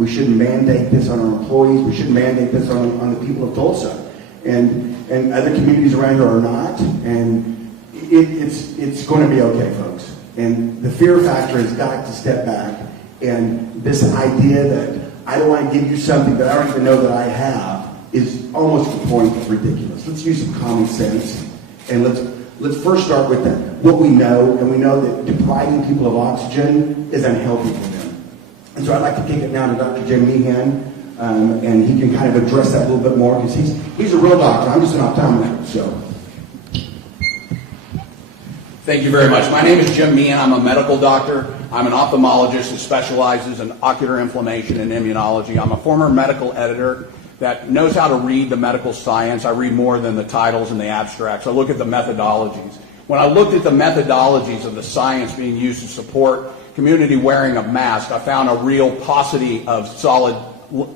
We shouldn't mandate this on our employees. We shouldn't mandate this on the people of Tulsa. And other communities around here are not. And it's going to be okay, folks. And the fear factor has got to step back. And this idea that I don't want to give you something that I don't even know that I have is almost to the point of ridiculous. Let's use some common sense. And let's first start with what we know. And we know that depriving people of oxygen is unhealthy for them. And so I'd like to kick it now to Dr. Jim Meehan. And he can kind of address that a little bit more because he's a real doctor. I'm just an optometrist, so. Thank you very much. My name is Jim Meehan. I'm a medical doctor. I'm an ophthalmologist who specializes in ocular inflammation and immunology. I'm a former medical editor that knows how to read the medical science. I read more than the titles and the abstracts. I look at the methodologies. When I looked at the methodologies of the science being used to support community wearing of masks, I found a real paucity of solid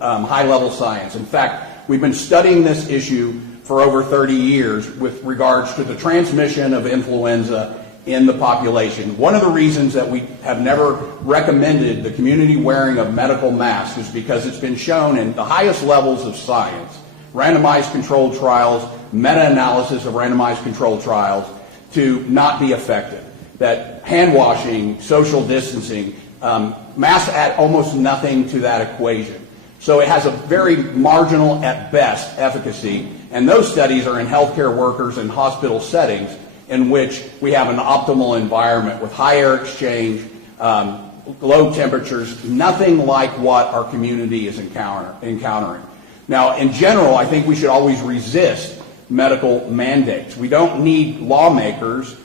high-level science. In fact, we've been studying this issue for over 30 years with regards to the transmission of influenza in the population. One of the reasons that we have never recommended the community wearing of medical masks is because it's been shown in the highest levels of science, randomized controlled trials, meta-analysis of randomized controlled trials, to not be effective. That hand washing, social distancing, masks add almost nothing to that equation. So it has a very marginal, at best, efficacy, and those studies are in healthcare workers and hospital settings in which we have an optimal environment with high air exchange, low temperatures, nothing like what our community is encountering. Now, in general, I think we should always resist medical mandates. We don't need lawmakers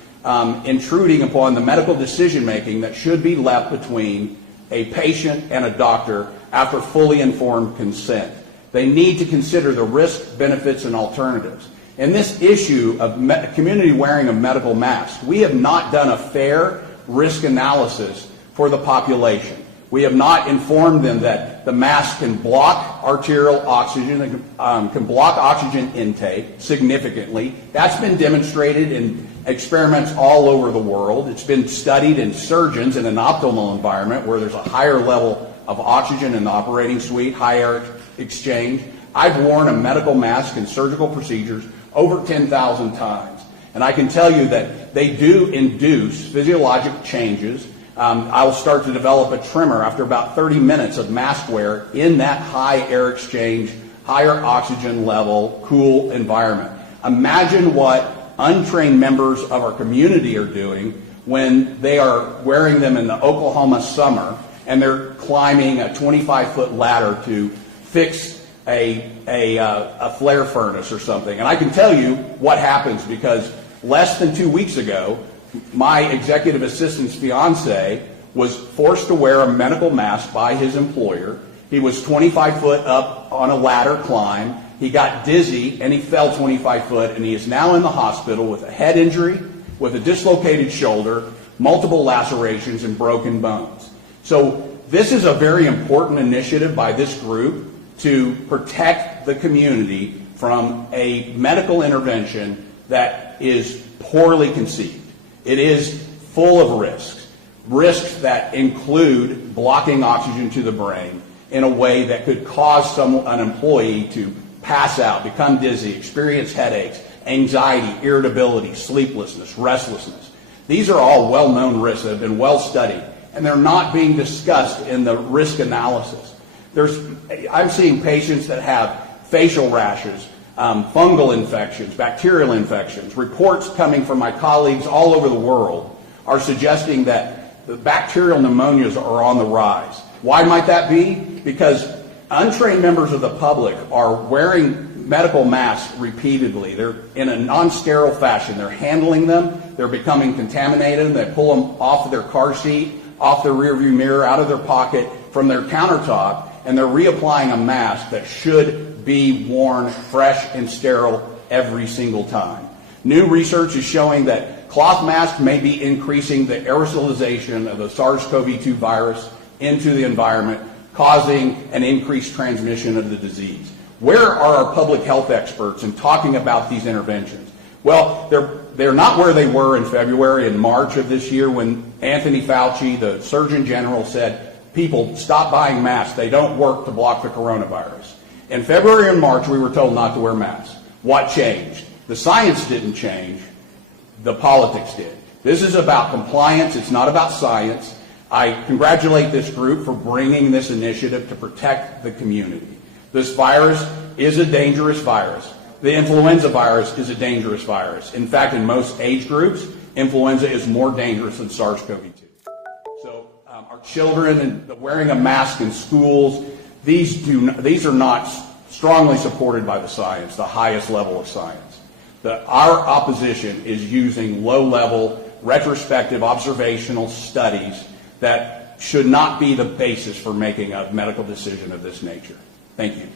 intruding upon the medical decision-making that should be left between a patient and a doctor after fully informed consent. They need to consider the risks, benefits, and alternatives. In this issue of community wearing of medical masks, we have not done a fair risk analysis for the population. We have not informed them that the mask can block arterial oxygen, can block oxygen intake significantly. That's been demonstrated in experiments all over the world. It's been studied in surgeons in an optimal environment where there's a higher level of oxygen in the operating suite, higher exchange. I've worn a medical mask in surgical procedures over 10,000 times. And I can tell you that they do induce physiologic changes. I will start to develop a tremor after about 30 minutes of mask wear in that high air exchange, higher oxygen level, cool environment. Imagine what untrained members of our community are doing when they are wearing them in the Oklahoma summer and they're climbing a 25-foot ladder to fix a flare furnace or something. And I can tell you what happens because less than 2 weeks ago, my executive assistant's fiance was forced to wear a medical mask by his employer. He was 25 foot up on a ladder climb. He got dizzy and he fell 25 foot and he is now in the hospital with a head injury, with a dislocated shoulder, multiple lacerations, and broken bones. So this is a very important initiative by this group to protect the community from a medical intervention that is poorly conceived. It is full of risks that include blocking oxygen to the brain in a way that could cause an employee to pass out, become dizzy, experience headaches, anxiety, irritability, sleeplessness, restlessness. These are all well-known risks that have been well studied, and they're not being discussed in the risk analysis. I'm seeing patients that have facial rashes, fungal infections, bacterial infections. Reports coming from my colleagues all over the world are suggesting that the bacterial pneumonias are on the rise. Why might that be? Because untrained members of the public are wearing medical masks repeatedly. They're in a non-sterile fashion. They're handling them. They're becoming contaminated. They pull them off of their car seat, off their rearview mirror, out of their pocket, from their countertop, and they're reapplying a mask that should be worn fresh and sterile every single time. New research is showing that cloth masks may be increasing the aerosolization of the SARS-CoV-2 virus into the environment, causing an increased transmission of the disease. Where are our public health experts in talking about these interventions? Well, they're not where they were in February and March of this year when Anthony Fauci, the Surgeon General, said people stop buying masks. They don't work to block the coronavirus. In February and March, we were told not to wear masks. What changed? The science didn't change. The politics did. This is about compliance. It's not about science. I congratulate this group for bringing this initiative to protect the community. This virus is a dangerous virus. The influenza virus is a dangerous virus. In fact, in most age groups, influenza is more dangerous than SARS-CoV-2. So our children and wearing a mask in schools, these are not strongly supported by the science, the highest level of science. Our opposition is using low-level, retrospective, observational studies that should not be the basis for making a medical decision of this nature. Thank you.